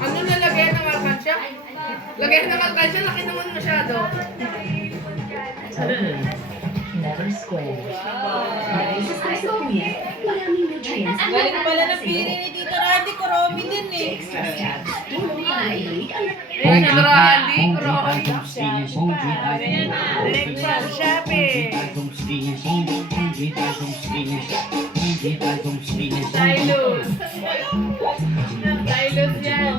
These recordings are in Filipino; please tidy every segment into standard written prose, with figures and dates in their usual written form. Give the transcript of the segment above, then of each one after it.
Ano nalagyan ng alkansya? Lagyan ng alkansya, laki naman masyado. Never square. Naisis tayo sa kuya, maraming nutrients. Galing pala ng pili ni Tito Randy, Kuromi din eh. Ayan, nagrahali. Direct from Shopee. Tylus. Tylus yan.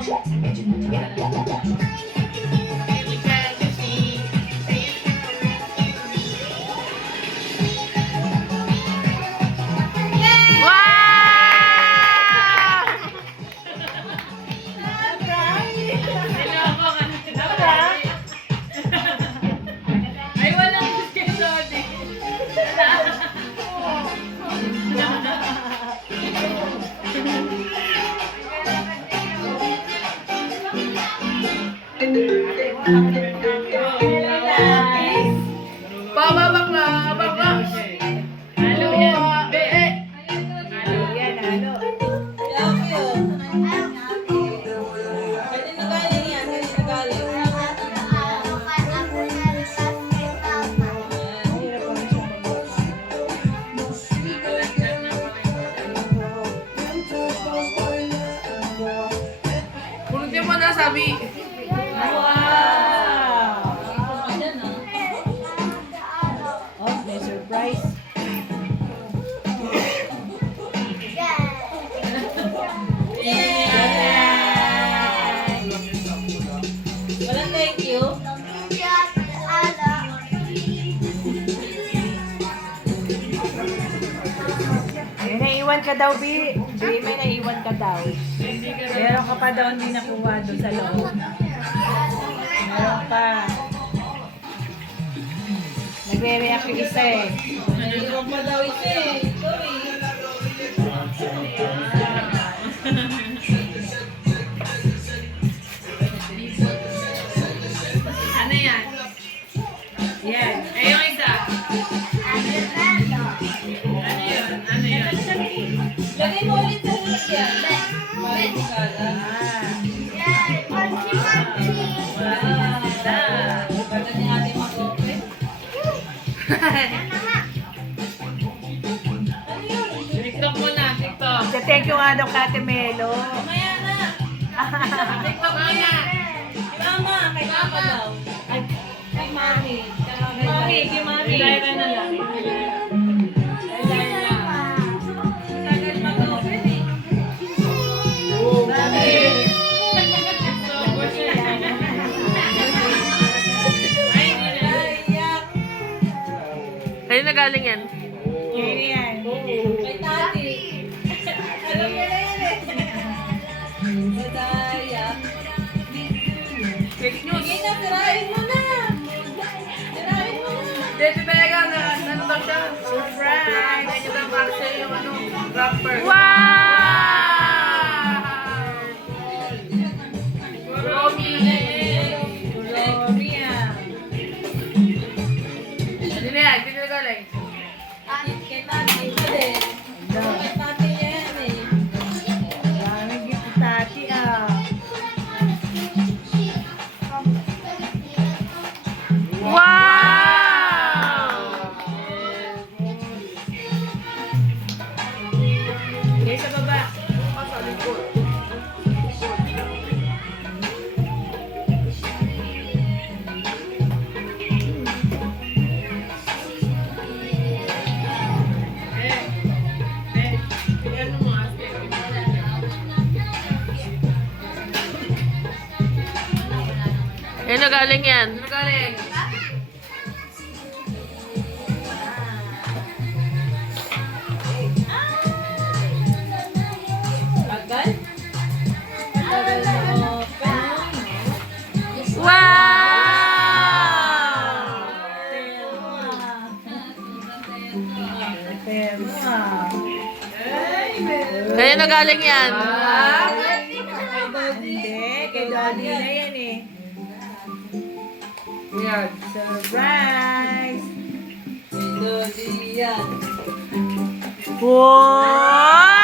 Ay, walang discussion eh. Bakla. Halo yan. Yan, ano? Love you. Kanina galing yan, kanina galing. Hirap pa rin siya Punutin mo na sabi. Wow! Oh, may surprise. Walang thank you. May naiwan ka daw, Bi. Bi, may naiwan ka daw. Meron ka pa daw hindi nakuha doon sa loob. Meron pa. Nagre-react yung isa eh. Naiwan pa daw isa eh. Sorry. Ano yan? Yan. Eh, yung isa. Ano yun? Lagay mo ulit sa ulit yan. Balik ka lang. Ganda ni ate mag-open. Ano yun? TikTok mo na, TikTok. Thank you nga daw Kate Melo. Mamaya na. TikTok mo na. Kay mama, kay papa daw. Ay, kay mami. Kay mami. Dahil na lang. Tagal mag-open eh. Iyak. Kayo na galing yan? Kaya yan. Kay tati. Alam mo na yan eh. Madaya. Fake news. Sige na, tirahin mo na. Tirahin mo na. Dito Vega, ano ba siya? Surprise! Medyo na para sa yung ano, rapper. Wow! Romy! Romy ah. Dito na yan, dito na galing. Kay tati pa din. Kay tati niya yan eh. Maraming gift tati ah. Okay, sa baba. Sa likod. Ano mo, ate? na galing yan? Ano galing? Tagal? Tagal na open. Wow! Kaya na galing yan? Hindi, kay Daddy na yan eh. Yan. Surprise! Kay Daddy yan. Wow!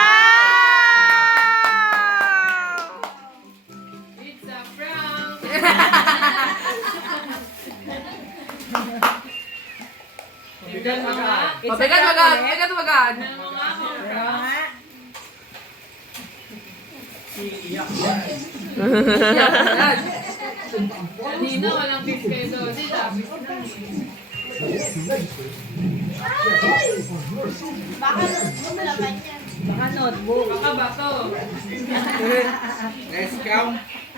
Mabigat, mabigat. Mabigat, mabigat. Pero nga. Yan. Kanina walang fix kayo doon. Di tapos na. Baka notebook. Baka ba to?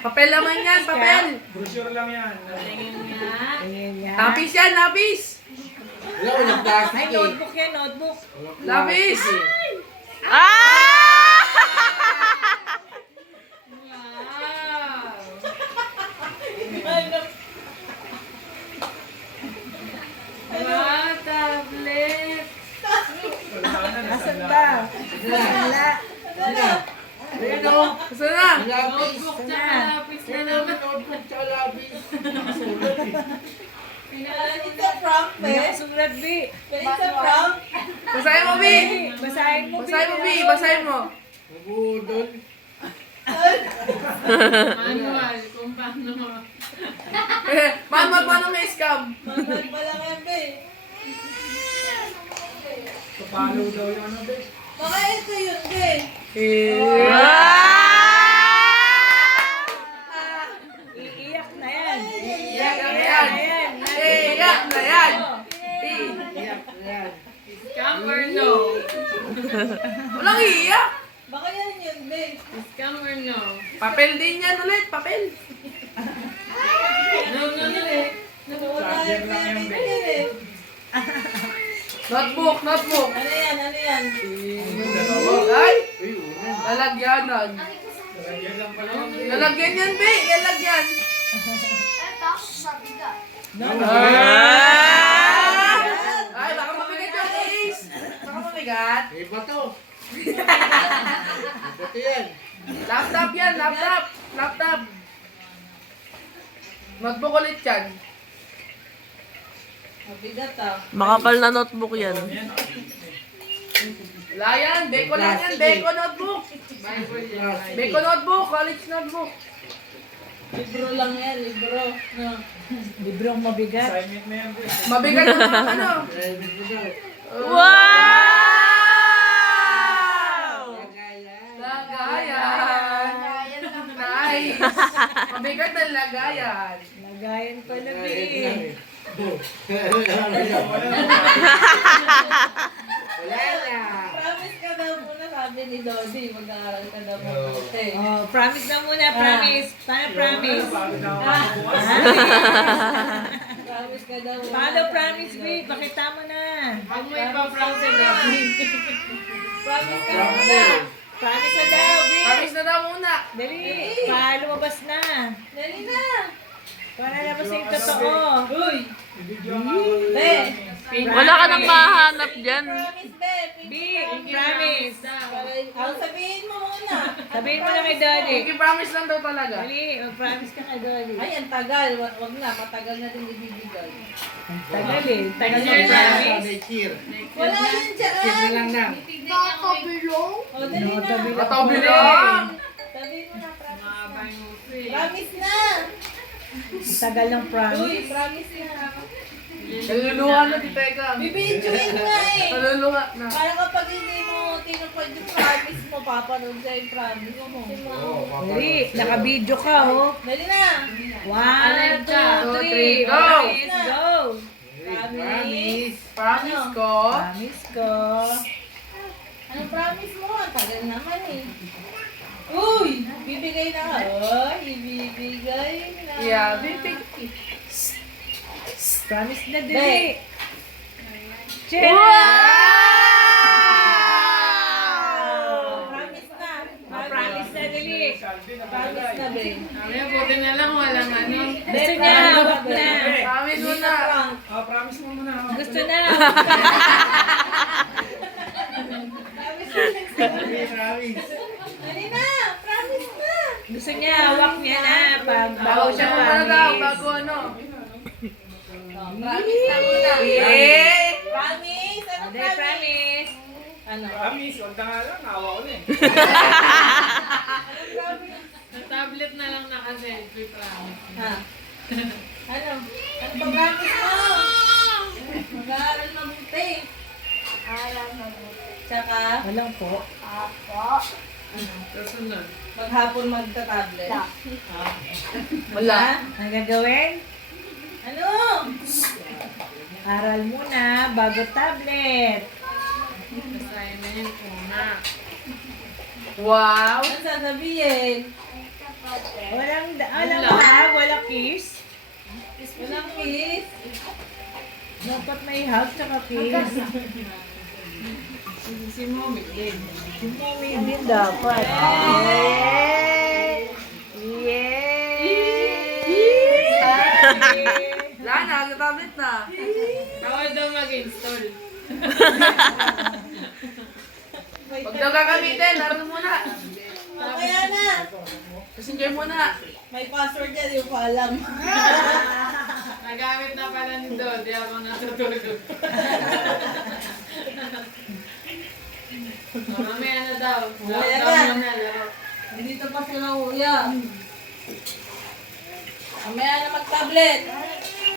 Papel naman yan, papel. Tingin nga. Tingin niya. Lapis yan, lapis. Ay, notebook yan, notebook. Lapis. Ah! Wow! Wow, tablet! Asan ba? Wala. Gusto na. Notebook tsaka lapis na naman. Nakasulat, B. Basahin mo, B. Basahin mo, B. Basahin mo, B. Basahin mo. Manual, kung paano. Mama, paano may scam? Iiyak na yan. Iyak na yan. Iyak na yan. Scam or no? Walang iiyak. Scam or no? Papel din yan ulit, papel. No, no, no. Notebook, notebook. Ay, lalagyanan. Lalagyan yan, B. Lalagyan. Ay, baka mabigat yung Ace. Baka mabigat. Laptop yan, laptop. Laptop. Notebook ulit yan. Makapal na notebook yan. Wala yan, Beko lang yan, Beko notebook. Bible yan. Beko notebook, college notebook. Librong mabigat. Mabigat yung mga ano. Wow! Lagayan. Nice. Mabigat na lagayan. Lagayan pala, B. Promise ka daw muna, sabi ni Dodi, mag-aaral ka daw mabuti. Oh, promise na muna, promise. Paano promise? Promise ka daw muna. Paano promise, B? Pakita mo na. Huwag mo ipa-proud sa David. Promise ka muna. Promise na daw, B. Paris na daw muna. Dali. Pa, lumabas na. Dali na. Para labas na yung totoo. Uy! Be! Wala ka nang mahanap dyan. Promise, be! B, promise. Ang sabihin mo muna. Sabihin mo na kay Dolly. Iki-promise lang daw talaga. Dali, mag-promise ka kay Dolly. Ay, ang tagal. Wag na, matagal na din ibibigay. Tagal eh. Tagal Share ng na. promise. Wala yan dyan! O, dali na. Katabi lang. Sabihin mo na, promise. Mahaba yung uso eh. Promise na! Tagal ng Uy, promise. promise na. Naluluha na si Teka. Bibidyoin nga eh. Naluluha na. Para kapag hindi mo tinupad yung promise mo, papanood sa yung promise mo. Dali, naka-video ka oh. Dali na! 1, 2, 3. Go! Promise, go! Promise! Promise ko. Promise ko. Anong promise mo? Ang tagal naman eh. Uy! Bibigay na ka. Uy! Ibibigay na. Yeah, bibig. Promise na Be. dali. Check! Promise na. Promise na dali. Promise na, be. Sabi, buti na lang walang ano. Gusto niya, wag na. Promise mo na. Gusto na. Dali na! Promise na! Gusto niya, hawak niya na. Pag Bago siya muna daw, bago ano. Promise na muna. Eh! Promise! Ano Hindi, promise? promise. Ano? Sa tablet na lang naka-selfie, promise. Ha? Ano? Ano ba promise mo? Mag-aaral mabuti. Walang po. Susunod. Maghapon magta-tablet. Wala. Ang gagawin? Ano? Aral muna bago tablet. Assignment una. Wow. Ano sasabihin? Walang hug, walang kiss. Walang kiss? Dapat may hug tsaka kiss. Si Mommy din. Si mommy din dapat. Yay! Yay! Wala na, nag-tablet na. Bawal daw mag-install. Huwag daw gagamitin, naroon muna. Mamaya na. Passenger muna. May password yan, yung ko alam. Nagamit na pala ni Dodi habang natutulog. Mamaya na daw. Mamaya Lockdown na. na laro. Dito pa sila kuya. Mamaya na mag-tablet.